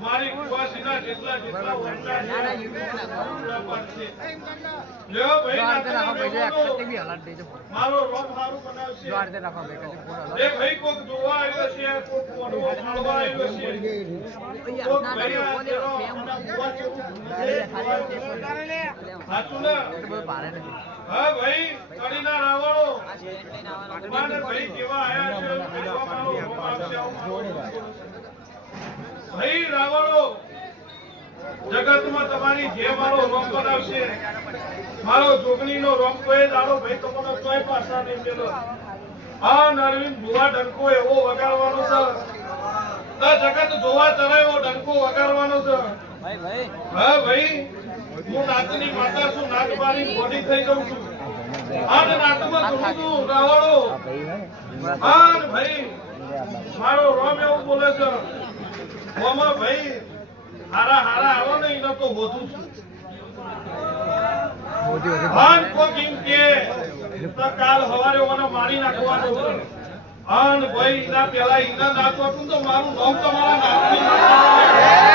મારી કુવાસીના જેટલા જેટલા ઓરડા લ્યો ભાઈ મારો રોમ સારું બનાવશે એ ભાઈ કોક જોવા આવ્યો છે કોક કોડો ખાવા આવ્યો છે કોક ભાઈ હાચું ને હા ભાઈ કડીના રાવણો માને ભાઈ કેવા આયા છે મારો રોમ આવશે ભાઈ રાવણો જગતમાં તમારી જે મારો રોમ બનાવશે મારો જોગણીનો રોમ કોઈ દાડો ભાઈ તમને કોઈ પાછા નહીં મેલો આ નરવિંદ ભુવા ડંકો એવો વગાડવાનો છે જગત જોવા તરે એવો ડંકો વગાડવાનો છે હા ભાઈ હું નાતની માતા છું નાત મારી મોટી થઈ જાઉં છું આ નાતમાં છું રાવણો હા ભાઈ મારો રોમ એવું બોલે છે ઓમાં ભાઈ હારા હારા આવો ને એને તો વધુ છું ભાન કોક એમ કે કાલ સવારે ઓને મારી નાખવાનો છે આન ભાઈ એના પેલા એના નાખવાનું તો મારું નામ તમારા નામની